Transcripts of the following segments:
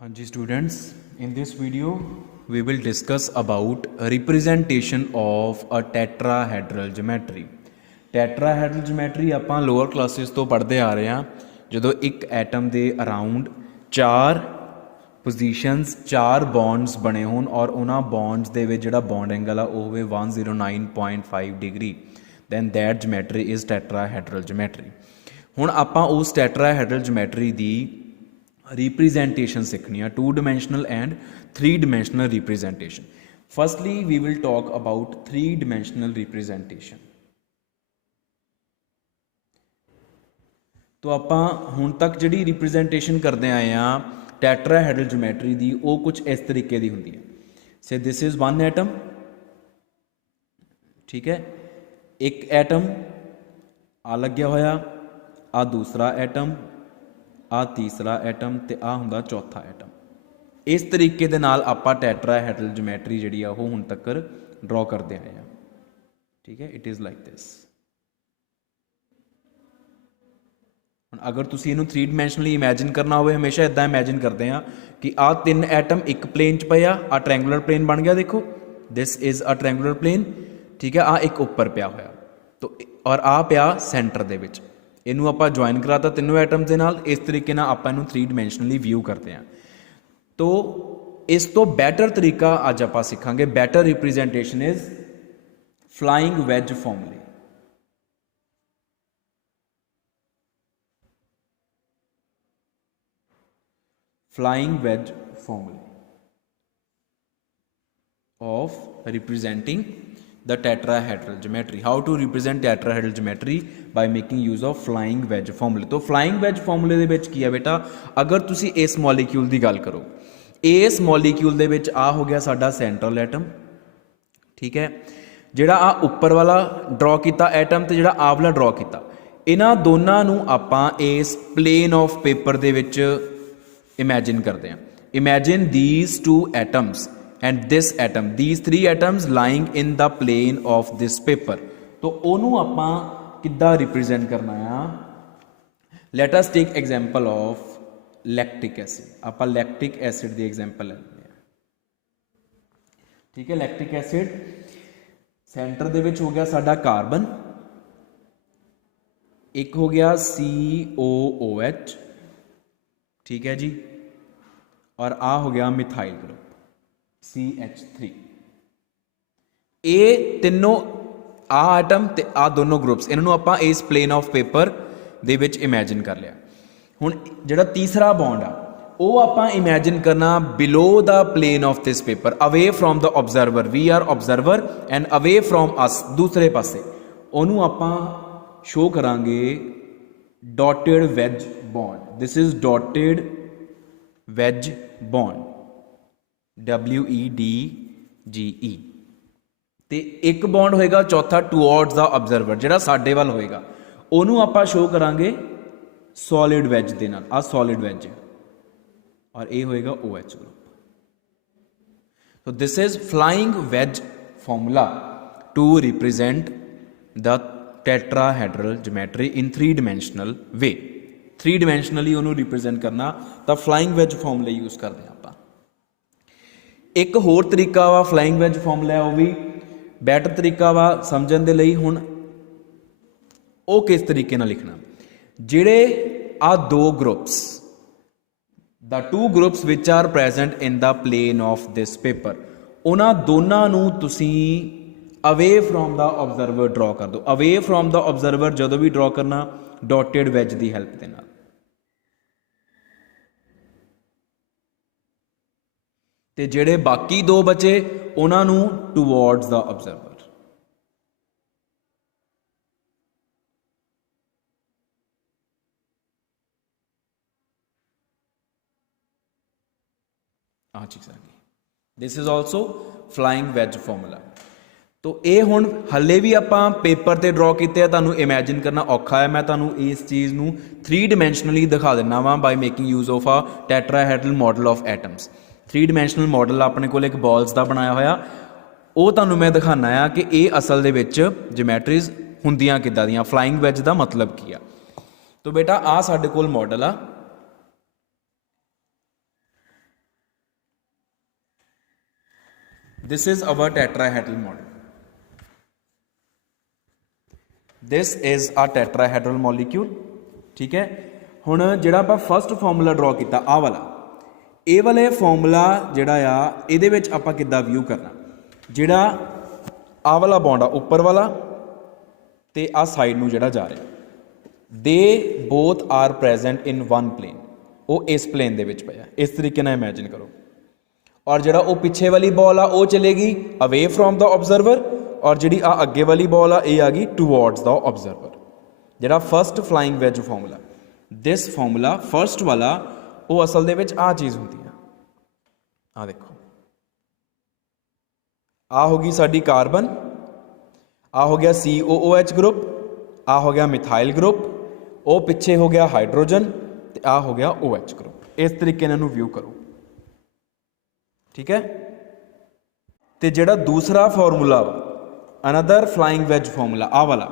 हाँ जी students, in this video we will discuss about representation of a tetrahedral geometry। tetrahedral geometry ਆਪਾਂ lower classes ਤੋਂ ਪੜ੍ਹਦੇ ਆ ਰਹੇ ਹਾਂ। ਜਦੋਂ ਇੱਕ ਐਟਮ ਦੇ ਅਰਾਊਂਡ ਚਾਰ ਪੋਜੀਸ਼ਨਸ ਚਾਰ ਬੌਂਡਸ ਬਣੇ ਹੋਣ ਔਰ ਉਹਨਾਂ ਬੌਂਡਸ ਦੇ ਵਿੱਚ ਜਿਹੜਾ ਬੌਂਡ ਐਂਗਲ ਆ ਉਹ ਹੋਵੇ 109.5 degree, then that geometry is tetrahedral geometry। ਹੁਣ ਆਪਾਂ ਉਸ tetrahedral geometry ਦੀ representation सीखनी है, 2 dimensional and 3 dimensional representation। firstly we will talk about 3 dimensional representation। तो ਆਪਾਂ ਹੁਣ तक ਜਿਹੜੀ representation ਕਰਦੇ ਆਏ ਆ tetrahedral geometry ਦੀ ਉਹ ਕੁਝ ਇਸ ਤਰੀਕੇ ਦੀ ਹੁੰਦੀ ਹੈ। say this is one atom, ठीक है, एक एटम आ लग्या होया, आ दूसरा एटम, आ तीसरा एटम ते आ हुंदा चौथा एटम। इस तरीके दे नाल आपां टैट्राहेड्रल ज्योमैट्री जिहड़ी आ ओह हुण तक ड्रॉ करते आए हैं, ठीक है। It is like this. हुण अगर तुसीं इहनूं 3 डिमेंशनली इमैजिन करना होवे, हमेशा इदां इमैजिन करते हैं कि आ 3 एटम एक प्लेन च पए आ ट्रायंगुलर प्लेन बन गया, देखो this is a triangular plane, ठीक है। आ एक उपर पिया होया तो और आ पिया सेंटर दे विच, इनू आप ज्वाइन कराता तीनों एटम्स के नाल। इस तरीके नाल आपां इनू 3 डिमेंशनली व्यू करते हैं। तो इस तो बैटर तरीका अज आप सीखांगे, batter representation is flying wedge फॉर्मूले। फ्लाइंग वैज फॉर्मूले of representing the tetrahedral geometry। how to represent tetrahedral geometry by making use of flying wedge formula। तो flying wedge formula ਦੇ ਵਿੱਚ ਕੀ ਹੈ ਬੇਟਾ, ਅਗਰ ਤੁਸੀਂ ਇਸ ਮੋਲੀਕਿਊਲ ਦੀ ਗੱਲ ਕਰੋ, ਇਸ ਮੋਲੀਕਿਊਲ ਦੇ ਵਿੱਚ ਆ ਹੋ ਗਿਆ ਸਾਡਾ ਸੈਂਟਰਲ ਐਟਮ, ਠੀਕ ਹੈ। ਜਿਹੜਾ ਆ ਉੱਪਰ ਵਾਲਾ ਡਰਾ ਕੀਤਾ ਐਟਮ ਤੇ ਜਿਹੜਾ ਆ ਵਾਲਾ ਡਰਾ ਕੀਤਾ, ਇਹਨਾਂ ਦੋਨਾਂ ਨੂੰ ਆਪਾਂ ਇਸ ਪਲੇਨ ਆਫ ਪੇਪਰ ਦੇ ਵਿੱਚ ਇਮੈਜਿਨ ਕਰਦੇ ਹਾਂ। Imagine these 2 atoms and this atom, these 3 atoms lying in the plane of this paper। तो ਉਹਨੂੰ ਆਪਾਂ ਕਿੱਦਾਂ represent ਕਰਨਾ ਆ। let us take example of lactic acid। ਆਪਾਂ lactic acid ਦੀ example ਲੈਂਦੇ ਹਾਂ, ਠੀਕ ਹੈ। lactic acid ਸੈਂਟਰ ਦੇ ਵਿੱਚ ਹੋ ਗਿਆ ਸਾਡਾ ਕਾਰਬਨ, ਇੱਕ ਹੋ ਗਿਆ COOH, ठीक है जी, और आ हो गया मिथाइल ग्रुप CH3। ये तीनों आ आइटम ते आ दोनों ग्रुप्स इन्होंने आपां इस प्लेन ऑफ पेपर दे विच इमैजिन कर लिया। हुण जिहड़ा तीसरा बॉन्ड आ वो आपां इमैजिन करना below the plane of this paper, away from the observer. We are observer and away from us, दूसरे पासे उहनूं आपां शो करांगे dotted wedge bond. This is dotted wedge bond, WEDGE। ਤੇ ਇੱਕ ਬੌਂਡ ਹੋਏਗਾ ਚੌਥਾ ਟੂਵਰਡਸ ਦਾ ਆਬਜ਼ਰਵਰ, ਜਿਹੜਾ ਸਾਡੇ ਵੱਲ ਹੋਏਗਾ, ਉਹਨੂੰ ਆਪਾਂ ਸ਼ੋ ਕਰਾਂਗੇ ਸੋਲਿਡ ਵੈਜ ਦੇ ਨਾਲ। ਆ ਸੋਲਿਡ ਵੈਜ ਹੈ ਔਰ ਇਹ ਹੋਏਗਾ OH group. So this is flying wedge formula to represent the tetrahedral geometry in 3 dimensional way. 3 dimensionally ਉਹਨੂੰ ਰਿਪਰੈਜ਼ੈਂਟ ਕਰਨਾ ਤਾਂ ਫਲਾਈਂਗ ਵੈਜ ਫਾਰਮੂਲਾ ਯੂਜ਼ ਕਰਦੇ ਹਾਂ ਆਪਾਂ। एक होर तरीका वा फ्लाइंग वैज फॉर्मूला है, वो भी बैटर तरीका वा समझण दे लई। हुण वो किस तरीके नाल लिखना, जिहड़े आ 2 groups, the 2 groups which are present in the plane of this paper, उन्हां दोनां नूं तुसीं away from the observer draw कर दो। अवे फ्रॉम द ऑब्जर्वर जदों भी ड्रॉ करना डॉटेड वैज की हैल्प दे नाल। ਤੇ ਜਿਹੜੇ ਬਾਕੀ 2 ਬਚੇ ਉਹਨਾਂ ਨੂੰ ਟੂਵਰਡਸ ਦਾ ਆਬਜ਼ਰਵਰ। ਆ ਚੀਜ਼ ਆ ਗਈ। This is also flying wedge formula. तो ये हुण हले भी आपां पेपर ते ड्रॉ कीते, तुहानूं इमैजिन करना औखा है। मैं तुहानूं इस चीज़ नूं 3 डिमेंशनली दिखा दिना वा by making use of a tetrahedral model of atoms. 3 dimensional model अपने कोल एक बॉल्स का बनाया होया, वो तुहानूं मैं दिखाना आ कि ये असल दे विच जियोमैट्रीज हुंदियां किद्दां दियां, फ्लाइंग वैज का मतलब की आ। तो बेटा आ साडे कोल मॉडल आ, this is our tetrahedral model, this is a tetrahedral molecule. ठीक है, हुण जिहड़ा आपां फर्स्ट फॉर्मूला ड्रॉ किया आ वाला, ये वाले फॉर्मूला जिहड़ा आ इहदे विच आपां किद्दां व्यू करना, जिहड़ा आ वाला बॉन्ड आ उपर वाला ते आ साइड नूं जिहड़ा जा रहा, they both are present in one plane, वो इस प्लेन दे विच पिया, इस तरीके नाल इमेजिन करो। और जिहड़ा वो पिछे वाली बॉल आ वो चलेगी अवे फ्रॉम द ऑब्जर्वर, और जिहड़ी आ अगे वाली बॉल आ ये आ गई टूवर्ड्स द ऑब्जर्वर। जिहड़ा first flying wedge formula, this formula first वाला वो असल दे विच आ चीज़ होंदी है। आ देखो, आ होगी साडी कार्बन, आ हो गया COOH ग्रुप, आ हो गया मिथाइल ग्रुप, वो पिछे हो गया हाइड्रोजन, ते आ हो गया OH ग्रुप। इस तरीके इन्हों व्यू करो। ठीक है, तो जिहड़ा दूसरा formula another flying wedge formula आ वाला,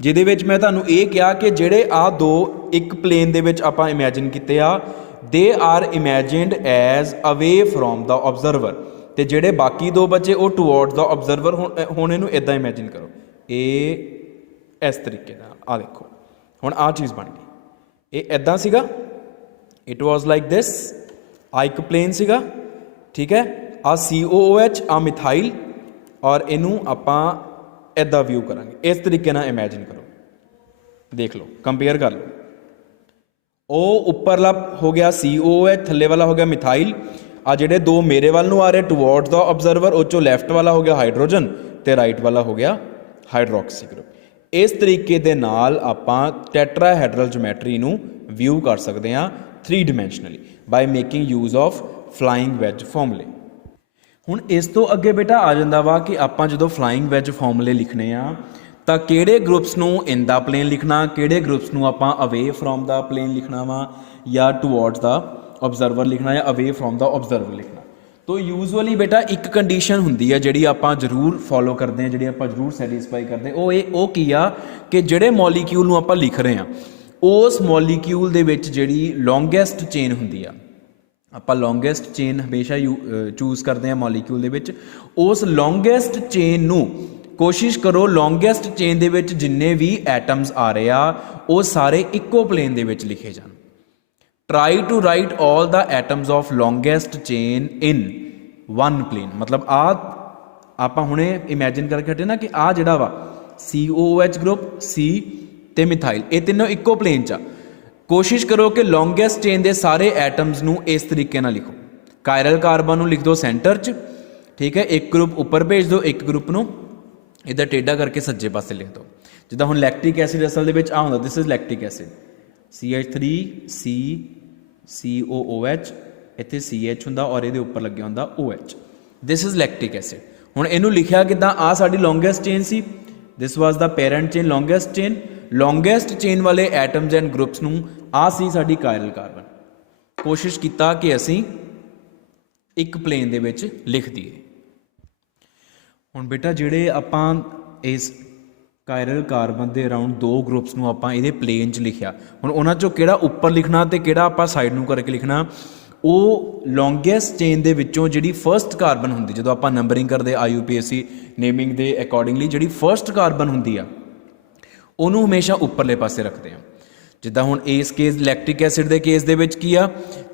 जिहदे विच मैं तुहानूं ये कहा कि जिहड़े आ दो एक प्लेन दे विच आपां इमेजिन कीते आ, they are imagined as away from the observer, ते जिहड़े बाकी दो बचे वो टूवर्ड्स द ऑब्जर्वर। हुण इहनूं इदां इमेजिन करो, ये इस तरीके दा, आ देखो हुण आ चीज़ बन गई, ये इदां सीगा, इट वॉज लाइक दिस, आ एक प्लेन सीगा। ठीक है, आ COOH आ मिथाइल, और इनू आपां इदां व्यू करांगे, इस तरीके नाल इमेजिन करो, देख लो, कंपेयर कर लो। ओ उपरला हो गया COOH, थल्ले वाला हो गया मिथाइल, आ जिहड़े दो मेरे वाल नूं आ रहे टूवर्ड्स द ऑब्जर्वर, उस चों लैफ्ट वाला हो गया हाइड्रोजन, ते राइट वाला हो गया हाइड्रोक्सी ग्रुप। इस तरीके दे नाल आपां टैट्राहेड्रल ज्योमैट्री नूं व्यू कर सकते हैं 3 dimensionally by making use of flying wedge फॉर्मूले। हुण इस तो अगे बेटा आ जांदा वा कि आपां जदों फ्लाइंग वैज फॉर्मूले लिखने आ तां किहड़े ग्रुप्स नूं इन द प्लेन लिखना, किहड़े ग्रुप्स नूं आपां अवे फ्रॉम द प्लेन लिखना वा, या टूवर्ड्स द ऑब्जर्वर लिखना, या अवे फ्रॉम द ऑब्जर्वर लिखना। तो यूजअली बेटा एक कंडीशन हुंदी है जिहड़ी आपां जरूर फॉलो करते हैं, जिहड़ी आपां जरूर सैटिस्फाई करते हैं, वो की आ कि जिहड़े मॉलीक्यूल नूं आपां लिख रहे हैं उस मॉलीक्यूल दे विच जिहड़ी लॉन्गेस्ट चेन हुंदी आ, आपां लॉन्गेस्ट चेन हमेशा चूज करते हैं मॉलीक्यूल दे विच, उस लॉन्गेस्ट चेन नूं कोशिश करो लॉन्गेस्ट चेन दे विच जिन्ने भी एटम्स आ रहे आ वो सारे इक्को प्लेन दे विच लिखे जान। Try to write all the atoms of longest chain in one plane. मतलब आप हुणे इमेजिन करके हटे ना कि आ जिहड़ा वा COOH ग्रुप, C ते मिथाइल, ये तीनों इक्को प्लेन चा। कोशिश करो कि लॉन्गेस्ट चेन के सारे एटम्स नूं इस तरीके नाल लिखो। कायरल कार्बन नूं लिख दो सेंटर च, ठीक है, एक ग्रुप उपर भेज दो, एक ग्रुप नूं इधर टेढ़ा करके सज्जे पासे लिख दो। जिद्दां हुण लैक्टिक एसिड असल दे विच आ हुंदा, this is lactic acid, CH3 COOH, इत्थे CH हुंदा और इहदे उपर लग्या हुंदा OH, this is lactic acid. हुण इहनूं लिखिया किद्दां, आ साडी लॉन्गेस्ट चेन सी, this was the parent chain, longest chain, longest chain वाले एटम्स एंड ग्रुप्स नूं आ सी साडी कायरल कार्बन। कोशिश कीता कि असीं एक प्लेन दे विच लिख दईए। हुण बेटा जिहड़े आपां इस कायरल कार्बन के अराउंड 2 ग्रुप्स नूं आपां इहदे प्लेन च लिखिया, हुण उहनां चों किहड़ा उपर लिखना ते किहड़ा आपां साइड नूं करके लिखना, वो लॉन्गेस्ट चेन दे विचों जिहड़ी फर्स्ट कार्बन हुंदी, जदों आपां नंबरिंग करदे IUPAC नेमिंग दे अकॉर्डिंगली जिहड़ी फर्स्ट कार्बन हुंदी आ ਉਹਨੂੰ हमेशा उपरले पासे रखते हैं। जिद्दां हुण इस केस लैक्टिक एसिड के केस दे विच की आ,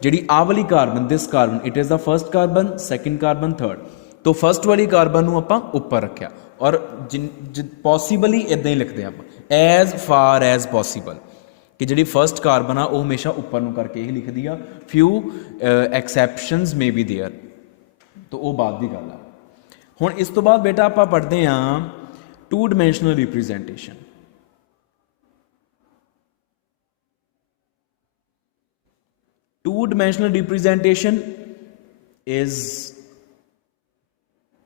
जिहड़ी आ वाली carbon, this carbon, it is the first carbon, second carbon, third, तो फर्स्ट वाली कार्बन नूं आपां उपर रखिया और पॉसीबली इदां ही लिखते हैं आप एज फार एज पॉसीबल कि जिहड़ी फर्स्ट कार्बन आ वो हमेशा उपर नूं करके ही लिखदी आ। फ्यू एक्सैप्शनस मे बी देयर, तो वो बाद की गल आ। हुण इस तो बाद बेटा आपां पढ़दे हां 2 dimensional representation. Two-dimensional representation is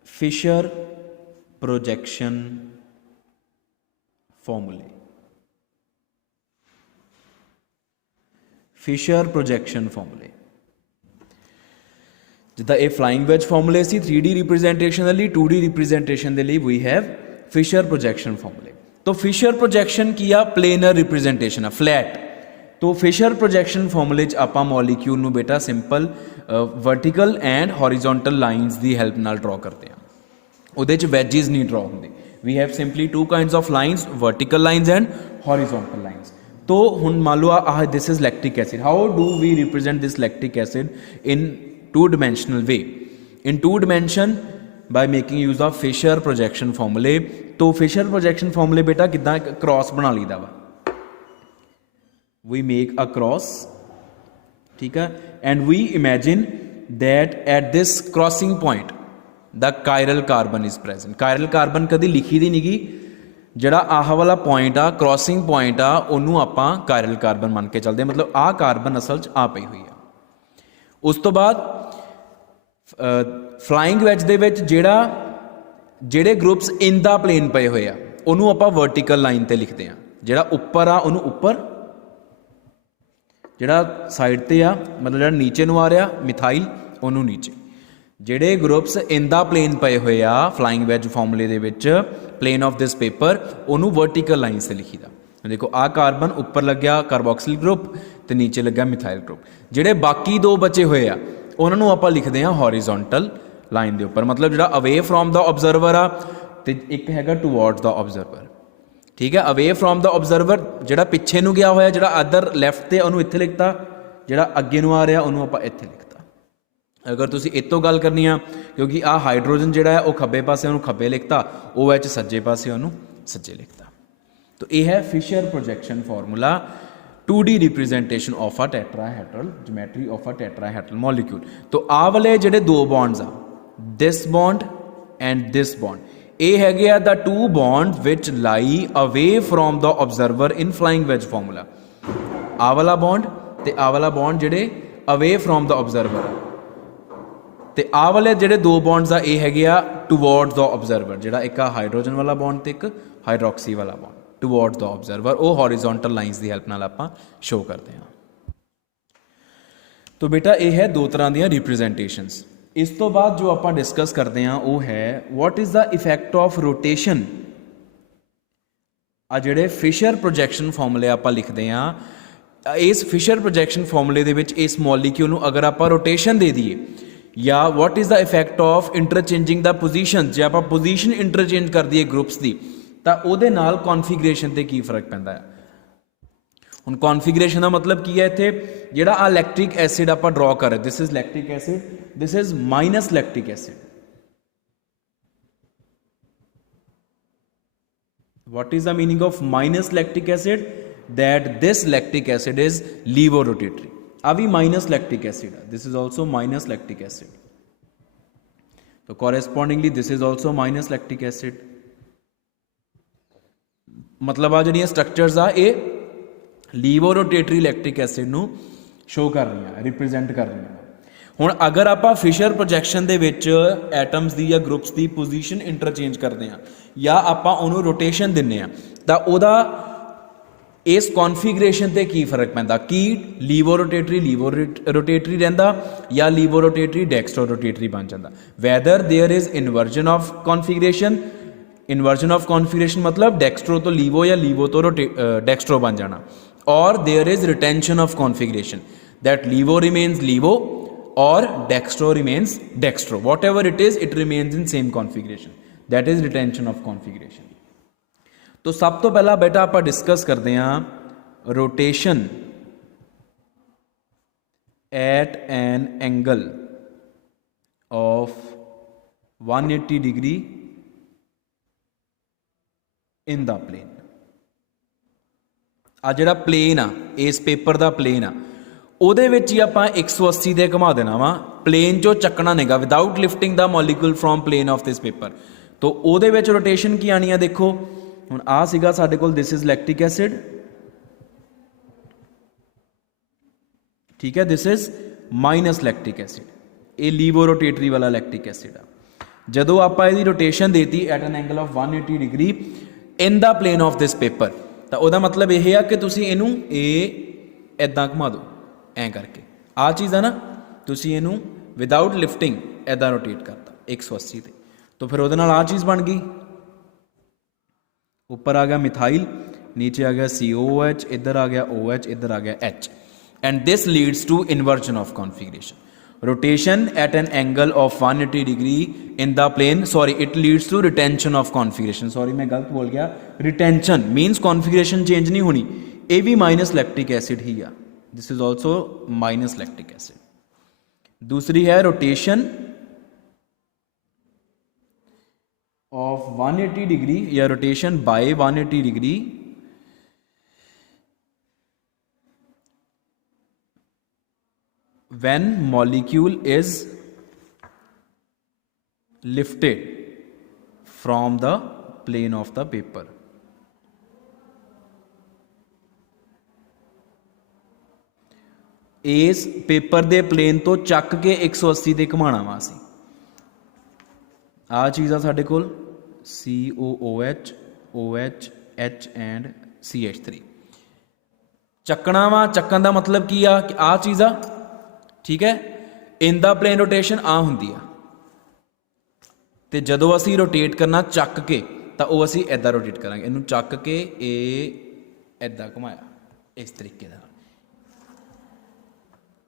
Fisher projection formulae. Fisher projection formulae जिद्दां ये flying wedge formulae सी 3D representation दे लई, 2D representation दे लई we have Fisher projection formulae। तो Fisher projection की आ planar representation आ, flat। तो फिशर प्रोजैक्शन फॉर्मूले आप मॉलीक्यूल नूं बेटा simple vertical and horizontal lines की हेल्प नाल ड्रॉ करते हैं। ਉਹਦੇ 'ਚ ਵੈਜਿਸ ਨਹੀਂ ਡਰਾ ਹੁੰਦੇ। We have simply two kinds of lines, vertical lines and horizontal lines. तो ਹੁਣ ਮੰਨ ਲਓ ਆਹ this is lactic acid. How do we represent this lactic acid in two dimensional way? In two dimension by making use of Fischer projection फॉर्मूले। तो Fisher projection फॉर्मूले बेटा किद्दां cross बना लीदा वा, वी मेक अ क्रॉस, ठीक है, and we imagine that at this crossing point the chiral carbon is present. Chiral carbon कभी लिखी दी नहीं गी, ਜਿਹੜਾ ਆਹ ਵਾਲਾ ਪੁਆਇੰਟ ਆ ਕ੍ਰੋਸਿੰਗ ਪੁਆਇੰਟ ਆ ਉਹਨੂੰ ਆਪਾਂ ਕਾਇਰਲ ਕਾਰਬਨ ਮੰਨ ਕੇ ਚੱਲਦੇ, ਮਤਲਬ ਆਹ ਕਾਰਬਨ ਅਸਲ 'ਚ ਆ ਪਈ ਹੋਈ ਆ। ਉਸ ਤੋਂ ਬਾਅਦ ਫਲਾਈਂਗ ਵੈਜ ਦੇ ਵਿੱਚ ਜਿਹੜੇ ਗਰੁੱਪਸ ਇਨ ਦਾ ਪਲੇਨ ਪਏ ਹੋਏ ਆ ਉਹਨੂੰ ਆਪਾਂ ਵਰਟੀਕਲ ਲਾਈਨ ਤੇ ਲਿਖਦੇ ਆ। ਜਿਹੜਾ ਉੱਪਰ ਆ ਉਹਨੂੰ ਉੱਪਰ, ਜਿਹੜਾ ਸਾਈਡ ਤੇ ਆ ਮਤਲਬ ਜਿਹੜਾ ਨੀਚੇ ਨੂੰ ਆ ਰਿਹਾ ਮਿਥਾਈਲ ਉਹਨੂੰ ਨੀਚੇ। ਜਿਹੜੇ ਗਰੁੱਪਸ ਇਨ ਦਾ ਪਲੇਨ ਪਏ ਹੋਏ ਆ ਫਲਾਈਂਗ ਵੈਜ ਫਾਰਮੂਲੇ ਦੇ ਵਿੱਚ ਪਲੇਨ ਆਫ ਦਿਸ ਪੇਪਰ ਉਹਨੂੰ ਵਰਟੀਕਲ ਲਾਈਨ ਸੇ ਲਿਖੀਦਾ। ਦੇਖੋ ਆਹ ਕਾਰਬਨ ਉੱਪਰ ਲੱਗਿਆ ਕਾਰਬੋਕਸਿਲ ਗਰੁੱਪ ਤੇ ਨੀਚੇ ਲੱਗਿਆ ਮਿਥਾਈਲ ਗਰੁੱਪ। ਜਿਹੜੇ ਬਾਕੀ ਦੋ ਬਚੇ ਹੋਏ ਆ ਉਹਨਾਂ ਨੂੰ ਆਪਾਂ ਲਿਖਦੇ ਆ ਹੌਰੀਜ਼ੌਂਟਲ ਲਾਈਨ ਦੇ ਉੱਪਰ, ਮਤਲਬ ਜਿਹੜਾ ਅਵੇ ਫਰੋਮ ਦਾ ਆਬਜ਼ਰਵਰ ਆ ਤੇ ਇੱਕ ਹੈਗਾ ਟੂਵਰਡਸ ਦਾ ਆਬਜ਼ਰਵਰ, ਠੀਕ ਹੈ। ਅਵੇ ਫਰੋਮ ਦਾ ਆਬਜ਼ਰਵਰ ਜਿਹੜਾ ਪਿੱਛੇ ਨੂੰ ਗਿਆ ਹੋਇਆ, ਜਿਹੜਾ ਅਦਰ ਲੈਫਟ ਤੇ ਉਹਨੂੰ ਇੱਥੇ ਲਿਖਤਾ, ਜਿਹੜਾ ਅੱਗੇ ਨੂੰ ਆ ਰਿਹਾ ਉਹਨੂੰ ਆਪਾਂ ਇੱਥੇ ਲਿਖਤਾ। अगर तुसी इतों गल करनी आ क्योंकि आ हाइड्रोजन जिहड़ा है वो खब्बे पासे उन्होंने खब्बे लिखता, OH सज्जे पासे उन्होंने सज्जे लिखता। तो यह है Fisher projection formula 2D representation of a tetrahedral, geometry of a tetrahedral molecule. तो आ वाले जिहड़े दो बॉन्ड्स आ, this bond and this bond, ये हैगे आ the two bonds which lie away from the observer in flying wedge formula. आ वाला बॉन्ड ते आ वाला बॉन्ड जिहड़े अवे फ्रॉम द ऑब्जर्वर आ, ਤੇ ਆਹ ਵਾਲੇ ਜਿਹੜੇ ਦੋ ਬੌਂਡਸ ਆ ਇਹ ਹੈਗੇ ਆ ਟੂਵਰਡਸ ਦਾ ਆਬਜ਼ਰਵਰ। ਜਿਹੜਾ ਇੱਕ ਆ ਹਾਈਡਰੋਜਨ ਵਾਲਾ ਬੌਂਡ ਤੇ ਇੱਕ ਹਾਈਡਰੋਕਸੀ ਵਾਲਾ ਬੌਂਡ ਟੂਵਰਡਸ ਦਾ ਆਬਜ਼ਰਵਰ, ਉਹ ਹੌਰੀਜ਼ੌਂਟਲ ਲਾਈਨਸ ਦੀ ਹੈਲਪ ਨਾਲ ਆਪਾਂ ਸ਼ੋ ਕਰਦੇ ਹਾਂ। ਤੋ ਬੇਟਾ ਇਹ ਹੈ ਦੋ ਤਰ੍ਹਾਂ ਦੀਆਂ ਰਿਪਰੈਜ਼ੈਂਟੇਸ਼ਨਸ। ਇਸ ਤੋਂ ਬਾਅਦ ਜੋ ਆਪਾਂ ਡਿਸਕਸ ਕਰਦੇ ਹਾਂ ਉਹ ਹੈ what is the effect of rotation. ਆ ਜਿਹੜੇ ਫਿਸ਼ਰ ਪ੍ਰੋਜੈਕਸ਼ਨ ਫਾਰਮੂਲੇ ਆਪਾਂ ਲਿਖਦੇ ਹਾਂ, ਇਸ ਫਿਸ਼ਰ ਪ੍ਰੋਜੈਕਸ਼ਨ ਫਾਰਮੂਲੇ ਦੇ ਵਿੱਚ ਇਸ ਮੋਲੀਕਿਊਲ ਨੂੰ ਅਗਰ ਆਪਾਂ ਰੋਟੇਸ਼ਨ ਦੇ ਦਈਏ या what is the effect of interchanging the positions, ਜੇ ਆਪਾਂ ਪੋਜੀਸ਼ਨ ਇੰਟਰਚੇਂਜ ਕਰ ਦਈਏ ਗਰੁੱਪਸ ਦੀ ਤਾਂ ਉਹਦੇ ਨਾਲ ਕੌਨਫੀਗਰੇਸ਼ਨ ਤੇ ਕੀ ਫਰਕ ਪੈਂਦਾ ਹੈ। ਹੁਣ ਕੌਨਫੀਗਰੇਸ਼ਨ ਦਾ ਮਤਲਬ ਕੀ ਹੈ, ਇੱਥੇ ਜਿਹੜਾ ਆ ਲੈਕਟਿਕ ਐਸਿਡ ਆਪਾਂ ਡਰਾ ਕਰ ਰਹੇ, this is lactic acid, this is minus lactic acid. what is the meaning of minus lactic acid? that this lactic acid is levorotatory। आ भी माइनस लैक्टिक एसिड है, this is also minus lactic acid. तो correspondingly this is also minus lactic acid. मतलब आ जिहड़ियां structures आ ये levorotatory lactic acid नू शो कर रही हैं, रिप्रेजेंट कर रही हैं। हुण अगर आप फिशर प्रोजैक्शन दे विच एटम्स दी या ग्रुप्स की पोजीशन इंटरचेंज करते हैं या आपां उहनूं रोटेशन दिंदे आ तां ओहदा इस कॉन्फिगरेशन ते की फर्क पैंदा, की लीवोरोटेटरी रहिंदा या लीवोरोटेटरी डेक्सट्रोरोटेटरी बन जाता। Whether there is inversion of configuration, inversion of configuration मतलब डेक्सट्रो तो लीवो या लीवो तो डेक्सट्रो बन जाना, और there is retention of configuration that levo remains levo और dextro remains dextro, whatever it remains in same configuration, that is retention of configuration. तो सब तो पहला बेटा आप डिस्कस करते हैं rotation at an angle of 180 degree in the plane. आ जिहड़ा प्लेन आ इस पेपर का प्लेन आ ਉਹਦੇ ਵਿੱਚ ਹੀ ਆਪਾਂ 180 ਦੇ ਘੁਮਾ ਦੇਣਾ ਵਾ, ਪਲੇਨ ਚੋਂ ਚੱਕਣਾ ਨਹੀਂਗਾ without lifting the molecule from plane of this paper. तो ਉਹਦੇ ਵਿੱਚ ਰੋਟੇਸ਼ਨ ਕੀ ਆਣੀ ਆ, ਦੇਖੋ ਹੁਣ ਆ ਸੀਗਾ ਸਾਡੇ ਕੋਲ ਦਿਸ ਇਜ਼ ਲੈਕਟਿਕ ਐਸਿਡ, ਠੀਕ ਹੈ, this is minus lactic acid, ਇਹ ਲੀਵੋਰੋਟੇਟਰੀ ਵਾਲਾ ਲੈਕਟਿਕ ਐਸਿਡ ਆ। ਜਦੋਂ ਆਪਾਂ ਇਹਦੀ ਰੋਟੇਸ਼ਨ ਦੇਤੀ at an angle of 180 degree in the plane of this paper, ਤਾਂ ਉਹਦਾ ਮਤਲਬ ਇਹ ਆ ਕਿ ਤੁਸੀਂ ਇਹਨੂੰ ਇਹ ਇੱਦਾਂ ਘੁਮਾ ਦਿਓ ਐਂ ਕਰਕੇ, ਆਹ ਚੀਜ਼ ਆ ਨਾ, ਤੁਸੀਂ ਇਹਨੂੰ ਵਿਦਾਊਟ ਲਿਫਟਿੰਗ ਇੱਦਾਂ ਰੋਟੇਟ ਕਰਤਾ 180 ਤੇ, तो फिर ਉਹਦੇ ਨਾਲ ਆ ਚੀਜ਼ ਬਣ ਗਈ, ऊपर आ गया मिथाइल, नीचे आ गया COOH, इधर आ गया OH, इधर आ गया H, and this leads to inversion of configuration. rotation at an angle of 180 degree in the plane, sorry, it leads to retention of configuration. Sorry मैं गलत बोल गया, retention means configuration change नहीं होनी, ये भी माइनस लैक्टिक एसिड ही आ, this is also minus lactic acid. दूसरी है रोटेशन of 180 degree या rotation by 180 degree when molecule is lifted from the plane of the paper। इस पेपर दे प्लेन तो ਚੱਕ ਕੇ 180 ਤੇ ਘੁਮਾਣਾ ਵਾ ਅਸੀਂ। ਆ ਚੀਜ਼ ਆ ਸਾਡੇ ਕੋਲ COOH OH H and CH3 ਚੱਕਣਾ ਵਾ। ਚੱਕਣ ਦਾ ਮਤਲਬ ਕੀ ਆ ਕਿ ਆ ਚੀਜ਼ ਆ, ਠੀਕ ਹੈ। ਇਨ ਦਾ ਪਲੇਨ ਰੋਟੇਸ਼ਨ ਆ ਹੁੰਦੀ ਆ, ਤੇ ਜਦੋਂ ਅਸੀਂ ਰੋਟੇਟ ਕਰਨਾ ਚੱਕ ਕੇ ਤਾਂ ਉਹ ਅਸੀਂ ਇੱਦਾਂ ਰੋਟੇਟ ਕਰਾਂਗੇ। ਇਹਨੂੰ ਚੱਕ ਕੇ ਇਹ ਇੱਦਾਂ ਘੁਮਾਇਆ ਇਸ ਤਰੀਕੇ ਨਾਲ।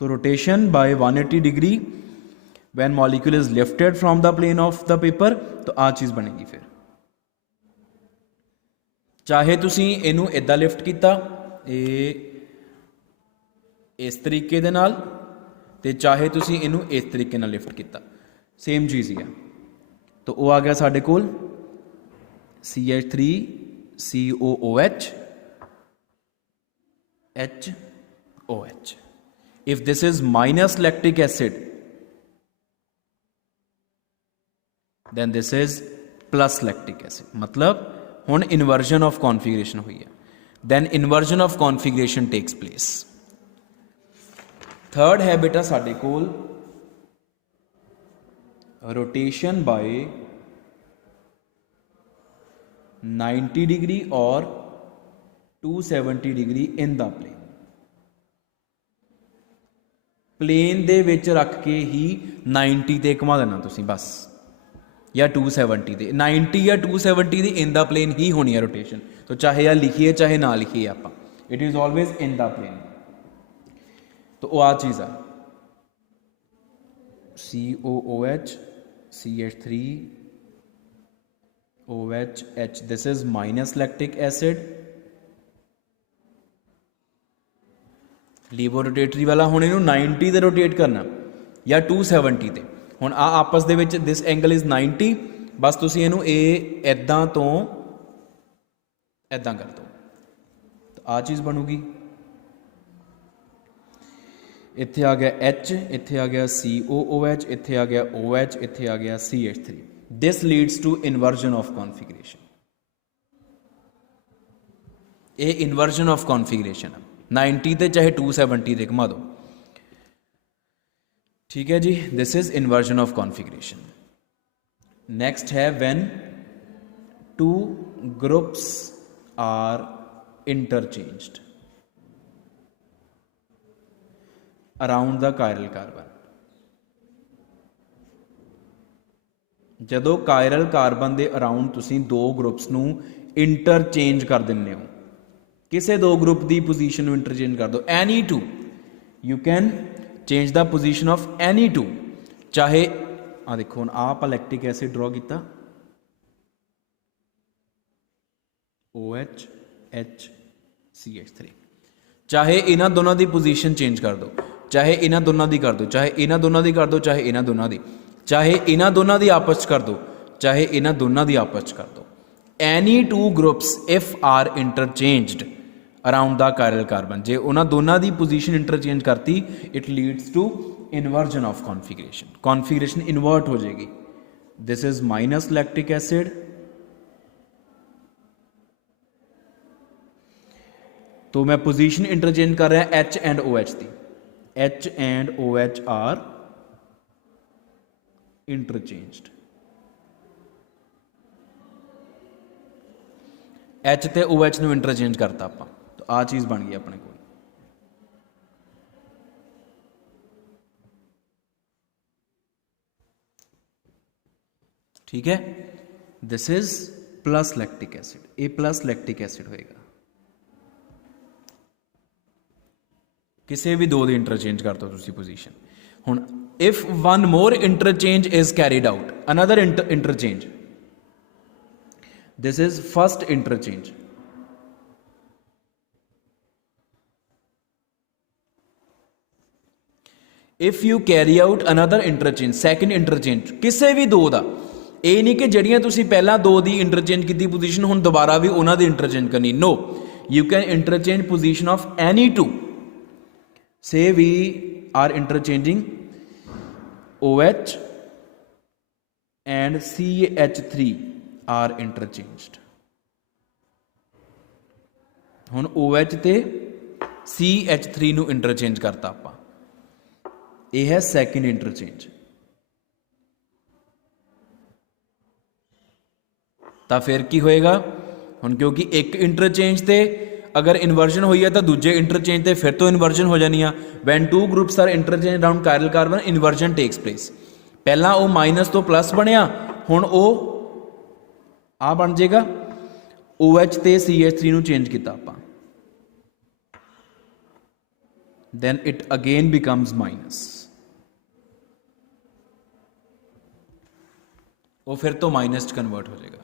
तो rotation by 180 degree when molecule is lifted from the plane of the paper, तो आ चीज़ बनेगी। फिर चाहे तुसी इनू इदा लिफ्ट किया इस तरीके दे नाल, ते चाहे तुसी इनू इस तरीके नाल लिफ्ट किया, सेम चीज़ ही है। तो वो आ गया साडे कोल CH3 COOH HOH। If this is minus lactic acid, then this is plus lactic acid। मतलब हुण inversion of configuration हुई है, then inversion of configuration takes place। Third है बेटा साडे कोल rotation by 90 degree और 270 degree in the plane। Plane दे विच रख के ही 90 ते घुमा देना तुसी बस, या 270 ते। 90 या 270 दी इन द प्लेन ही होनी है रोटेशन। तो चाहे या लिखिए चाहे ना लिखिए आप, it is always in the plane. तो वो आ चीज़ आ COOH CH3 OH this is minus lactic acid. Laevorotatory वाला हुण इनू 90 ते रोटेट करना या 270 ते। हुण आ आपस दे विच दिस एंगल इज 90, बस तुसीं इनू इदां तो इदां कर दो, तो आ चीज़ बनूगी। इत्थे आ गया H, इत्थे आ गया COOH, इत्थे आ गया OH, इत्थे आ गया CH3। This leads to inversion of configuration. ये इनवर्जन ऑफ कॉन्फिगरेशन है। 90 ते चाहे 270 ते घुमा दो, ठीक है जी। This is inversion of configuration. Next है when two groups are interchanged around the chiral carbon. जदों कायरल कार्बन दे अराउंड तुसीं दो ग्रुप्स नूं इंटरचेंज कर दिंदे हो, किसी दो ग्रुप की पोजीशन में इंटरचेंज कर दो, any to, you can change the position of any two. चाहे आ देखो हुण आप लैक्टिक एसिड ड्रॉ किया OH H CH3, चाहे इन्हां दोनों की पोजीशन चेंज कर दो, चाहे इन्हां दोनों की कर दो, चाहे इन्हां दोनों की कर दो, चाहे इन्हां दोनों की, चाहे इन्हां दोनों की आपस कर दो, चाहे इन्हां दोनों की आपस कर दो। Any two groups if are interchanged around the chiral carbon, जे उन्होंने दोनों की पोजीशन इंटरचेंज करती, it leads to inversion of configuration. Configuration invert हो जाएगी। This is minus lactic acid, तो मैं पोजीशन इंटरचेंज कर रहा H एंड OH की। H and OH are interchanged. H ते OH नूं इंटरचेंज करता आपां, तो आ चीज़ बन गई अपने को। ठीक है, this is plus lactic acid, ये प्लस लैक्टिक एसिड होएगा। किसी भी दो दी इंटरचेंज कर दो तुसी पोजीशन। हुण if one more interchange is carried out, another interchange, this is first interchange. If you carry out another interchange, second interchange, ਕਿਸੇ ਵੀ ਦੋ ਦਾ, ਇਹ ਨਹੀਂ ਕਿ ਜਿਹੜੀਆਂ ਤੁਸੀਂ ਪਹਿਲਾਂ ਦੋ ਦੀ ਇੰਟਰਚੇਂਜ ਕੀਤੀ ਪੋਜੀਸ਼ਨ ਹੁਣ ਦੁਬਾਰਾ ਵੀ ਉਹਨਾਂ ਦੀ ਇੰਟਰਚੇਂਜ ਕਰਨੀ, no, you can interchange position of any two. Say we are interchanging OH and CH3 are interchanged. ਹੁਣ OH ਤੇ CH3 ਨੂੰ ਇੰਟਰਚੇਂਜ ਕਰਤਾ ਆਪਾਂ, ਇਹ ਹੈ ਸੈਕਿੰਡ ਇੰਟਰਚੇਂਜ. ਤਾਂ ਫਿਰ ਕੀ ਹੋਏਗਾ ਹੁਣ, ਕਿਉਂਕਿ ਇੱਕ ਇੰਟਰਚੇਂਜ ਤੇ ਅਗਰ ਇਨਵਰਜਨ ਹੋਈ ਹੈ ਤਾਂ ਦੂਜੇ ਇੰਟਰਚੇਂਜ ਤੇ ਫਿਰ ਤੋਂ ਇਨਵਰਜਨ ਹੋ ਜਾਣੀ ਆ. When two groups are interchange around chiral carbon, inversion takes place. ਪਹਿਲਾਂ ਉਹ ਮਾਈਨਸ ਤੋਂ ਪਲੱਸ ਬਣਿਆ, ਹੁਣ ਉਹ ਆ ਬਣ ਜਾਏਗਾ. OH ਤੇ CH3 ਨੂੰ ਚੇਂਜ ਕੀਤਾ ਆਪਾਂ, then it again becomes minus. ਉਹ ਫਿਰ ਤੋਂ ਮਾਈਨਸ ਚ ਕਨਵਰਟ ਹੋ ਜਾਏਗਾ.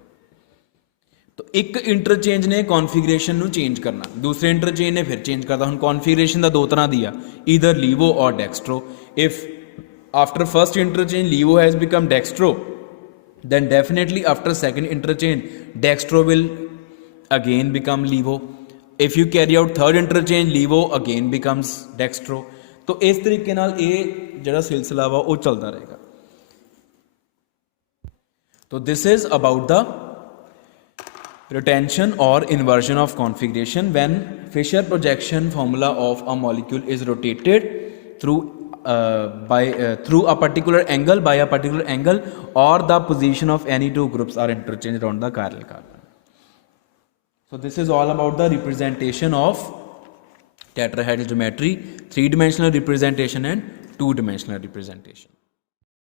तो एक इंटरचेंज ने कॉन्फिगरेशन ਨੂੰ चेंज करना, दूसरे इंटरचेंज ने फिर चेंज करता. ਹੁਣ कॉन्फिगरेशन ਦਾ ਦੋ ਤਰ੍ਹਾਂ ਦੀ ਆ, ईदर लीवो और dextro. If after first interchange लीवो has become dextro, then definitely after second interchange dextro will again become लीवो. If you carry out third interchange लीवो again becomes dextro. तो इस तरीके ਨਾਲ ਇਹ ਜਿਹੜਾ ਸਿਲਸਿਲਾ ਵਾ ਉਹ ਚੱਲਦਾ ਰਹੇਗਾ. तो this is about the retention or inversion of configuration when Fisher projection formula of a molecule is rotated through a particular angle, by a particular angle, or the position of any two groups are interchanged around the chiral carbon. So this is all about the representation of tetrahedral geometry, 3-dimensional representation and 2-dimensional representation.